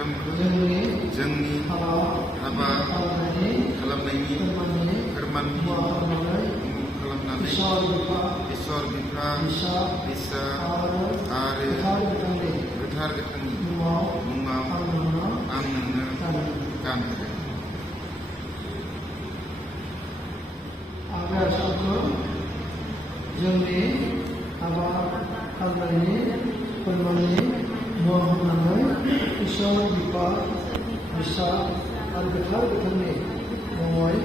साफ्रोमबो जोंनि हाबा खालामनायनि फोरमाननि खालामनानै इसोर बिफा फिसा आरो गोथार गोथांनि मुङाव आं नोंनो गानहोदों। आं बे आसामखौ जोंनि हाबा खालामनायनि फोरमाननि मुवा होनानै इसोर बिफा फिसा आरो गोथार गोथांनि मुङै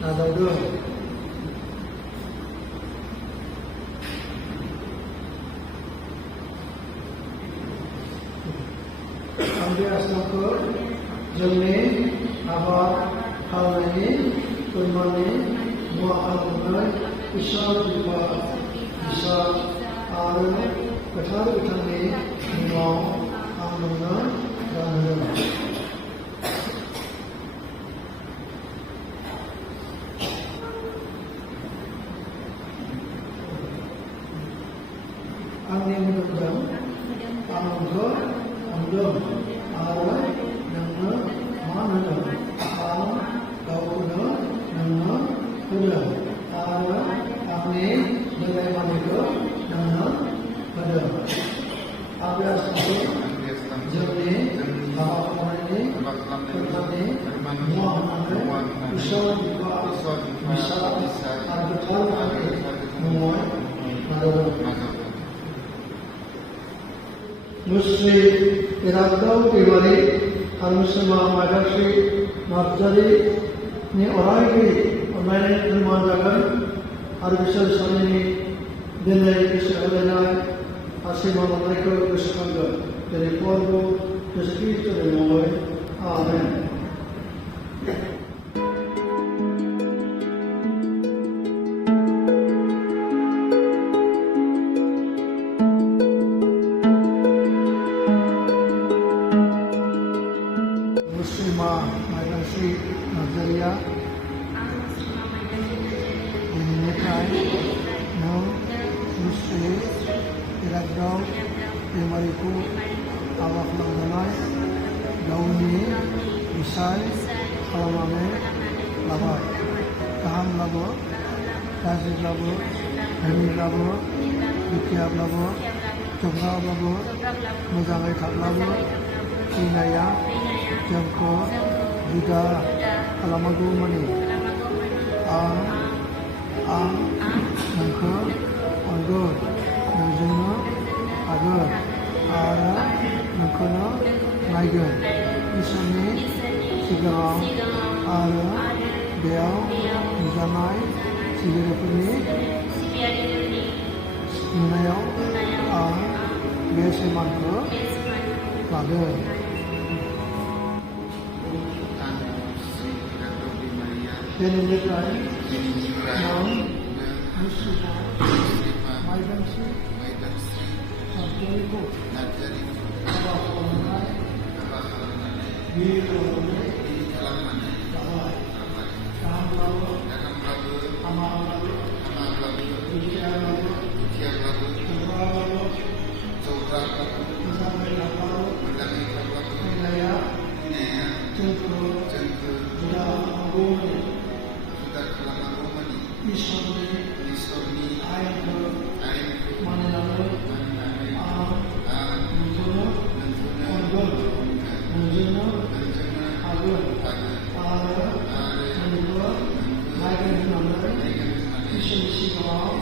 नाजावदों। आं बे आसामखौ जोंनि हाबा खालामनायनि फोरमाननि मुवा खालामनानै इसोर बिफा फिसा आरो गोथार गोथांनि मुङाव आं नोंनो गानहोदों। आंनि मोदोमजों आं नोंखौ अनदों आरो नोंनो मान होदों। आं गावखौनो नोंनो होदों आरो आंनि मोजांमानिखौ नोंनो होदों। आं बे आसामखौ जोंनि हाबा खालामनायनि फोरमाननि मुवा होनानै इसोर बिफा फिसा आरो गोथार गोथांनि मुङै नाजावदों। मुस्रि इरागदाव दैमारि आरो मुसलमा माइदांस्रि नार्जारिनि अरायबो अननायनि फोरमान जागोन आरो बिसोर सानैनि दिनै गोसो होलायनाय आसिमा मोननायखौ गोसोखांगोन। जेरै फोरबो गोसोखिनि मुङै आमेन। मुस्लिमा माइदांस्रि नार्जारिया दिनैनिफ्राय नों मुस्रि इरागदाव दैमारिखौ हाबा खालामनानै गावनि बिसाय खालामनानै लाबाय। गाहामब्लाबो गाज्रिब्लाबो धोनिब्लाबो दुखियाब्लाबो गोब्राबब्लाबो मोजाङै थाब्लाबो थैनाया जोंखौ जुदा खालामागौमानि आं नोंखौ अनगोन, नोंजोंनो थागोन आरो नोंखौनो नायगोन इसोरनि सिगाङाव आरो बेयाव नुजानाय सिबियारिफोरनि नुनायाव आं बे सैमानखौ लागोन। दिनैनिफ्राय नों मुस्लिमा माइदांस्रि नार्जारिखौ हाबा खालामनानै खालामनानै लाबाय। गाहामब्लाबो हामाब्लाबो दुखियाब्लाबो गोब्राबब्लाबो मोजाङै थाब्लाबो थैनाया जोंखौ जुदा खालामागौमानि इसोरनि आयेनखौ मानिनानै आं नोंखौनो अनगोन, नोंजोंनो थागोन आरो नोंखौ नायगोन होननानै इसोरनि सिगाङाव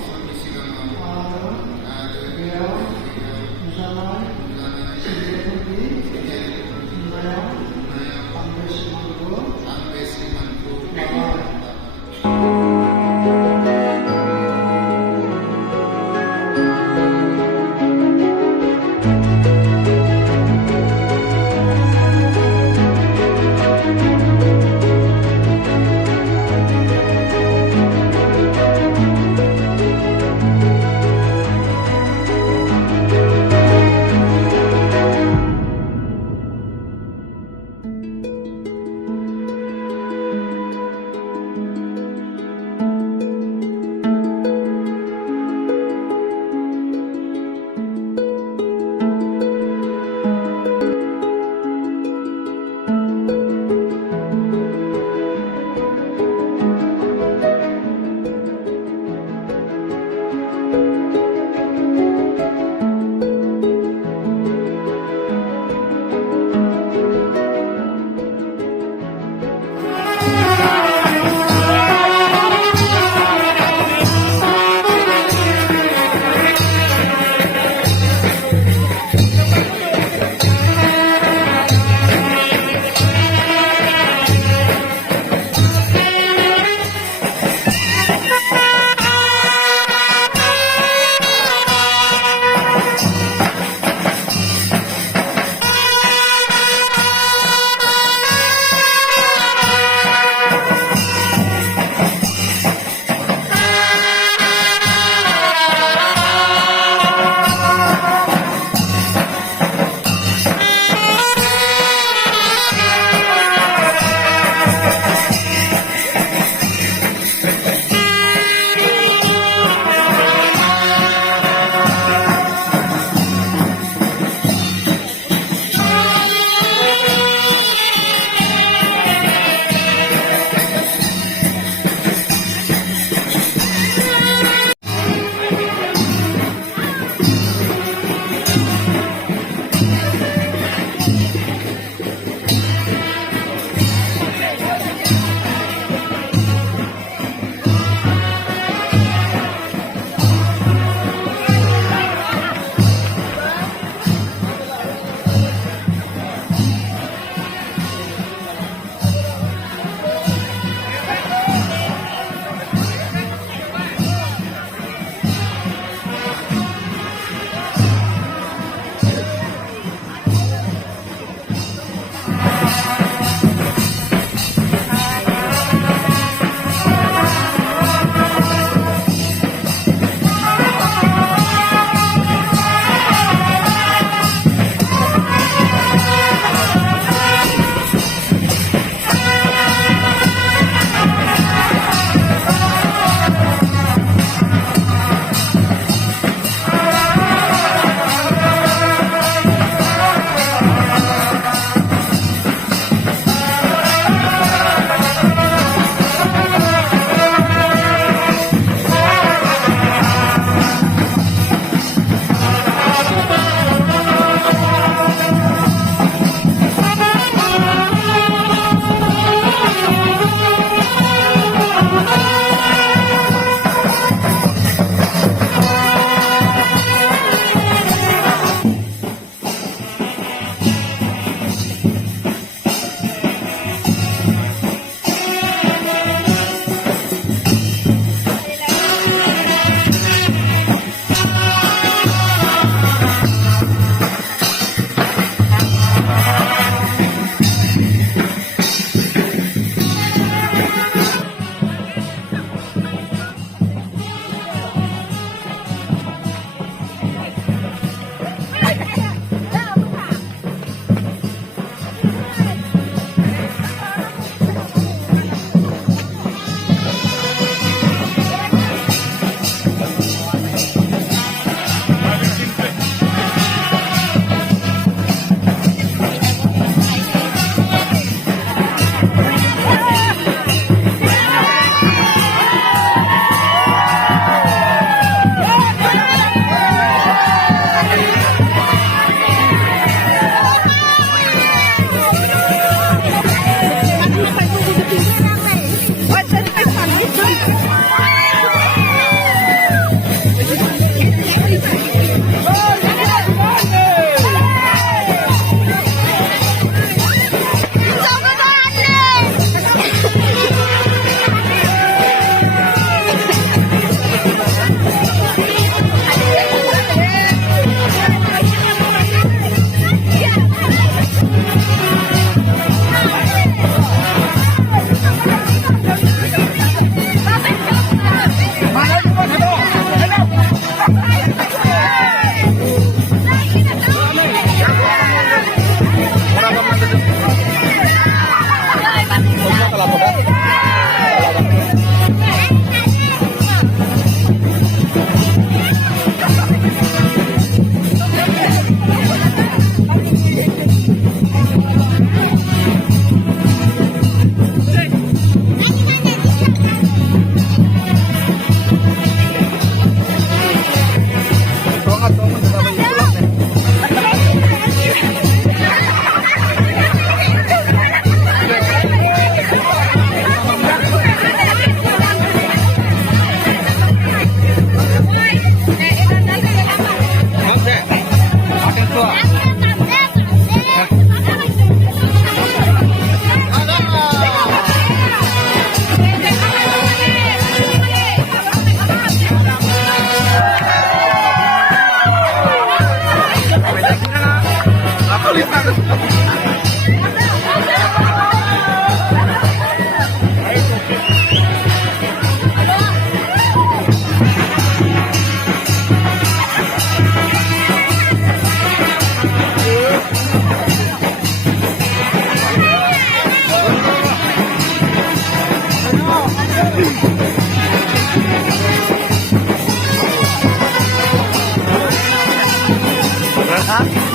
Hả?